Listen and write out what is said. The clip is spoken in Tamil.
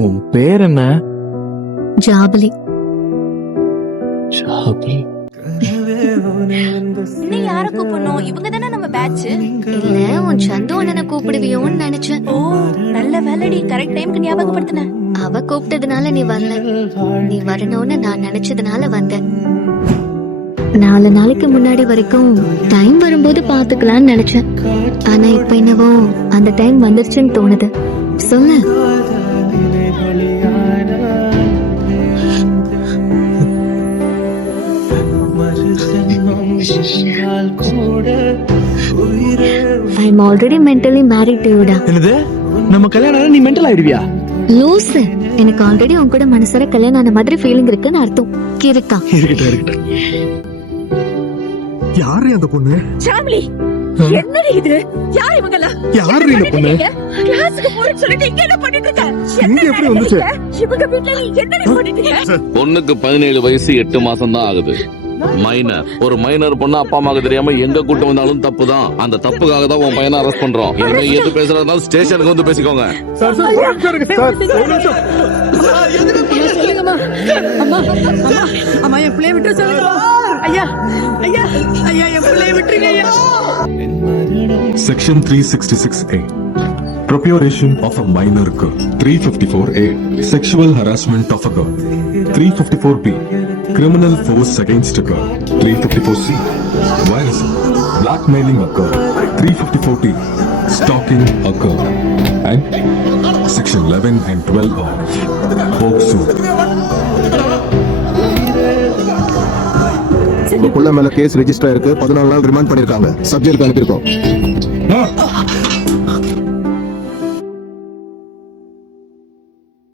உன் பேர் என்ன? ஜாபலி. ஜாபி. இன்னும் யார கூப்பிடணும்? இவங்க தானே நம்ம பேட்ச். இல்ல உன் சந்து அண்ணனை கூப்பிடுவியோன்னு நினைச்சேன். ஓ நல்ல வேலைடி, கரெக்ட் டைம்க்கு ஞாபகப்படுத்தின. அவ கூப்பிட்டதுனால நீ வரல, நீ வரணும்னு நான் நினைச்சதுனால வந்தேன். 4 நாளைக்கு முன்னாடி வரைக்கும் டைம் வரும்போது பாத்துக்கலாம்னு நினைச்சேன். ஆனா இப்ப என்னவோ அந்த டைம் வந்துருச்சுன்னு தோணுது. சொல்லு. I'm already mentally married to you டா. என்னது? நம்ம கல்யாணம் நீ மென்டல் ஆயிடுவியா? லூசு. எனக்கு ஆல்ரெடி உன் கூட மனசார கல்யாணம் ஆன மாதிரி ஃபீலிங் இருக்குன்னு அர்த்தம். கிறுக்கா. இருக்கட்டும். யாரு அந்த பொண்ணு? ஜாமலி, என்னடி இது? யார் இவங்கலாம்? யாரு இந்த பொண்ணு? கிளாஸ்க்கு போறேன்னு சொல்லிட்டு இங்க என்ன பண்ணிட்டு இருக்க? இங்க எப்படி வந்துச்சு? இவங்க வீட்ல நீ என்னடி பண்ணிட்டு இருக்க? பொண்ணுக்கு 17 வயசு 8 மாசம் தான் ஆகுது. மைனர். ஒரு மைனர் பொண்ணு அப்பா அம்மாக்கு தெரியாம எங்க கூட்டு வந்தாலும் தப்பு தான். அந்த தப்புக்காக தான் உன் பையனை அரெஸ்ட் பண்றோம். இனிமே எது பேசுறதுனாலும் ஸ்டேஷனுக்கு வந்து பேசிக்கோங்க. அம்மா என் பிள்ளைய விட்டு சொல்லுங்க. ஐயா ஐயா ஐயா என் பிள்ளைய விட்டுருங்க ஐயா. Section 366A. Procuration of a minor girl. 354A. Sexual harassment of a girl. 354B. Criminal force against a girl. 354C. Violence. Blackmailing a girl. 354D. Stalking a girl. And Section 11 and 12 of POCSO. உங்க புள்ள மேல கேஸ் ரெஜிஸ்டர் ஆயிருக்கு. 14 நாள் ரிமாண்ட் பண்ணிருக்காங்க. சப்ஜெக்ட் அனுப்பியிருக்கோம்.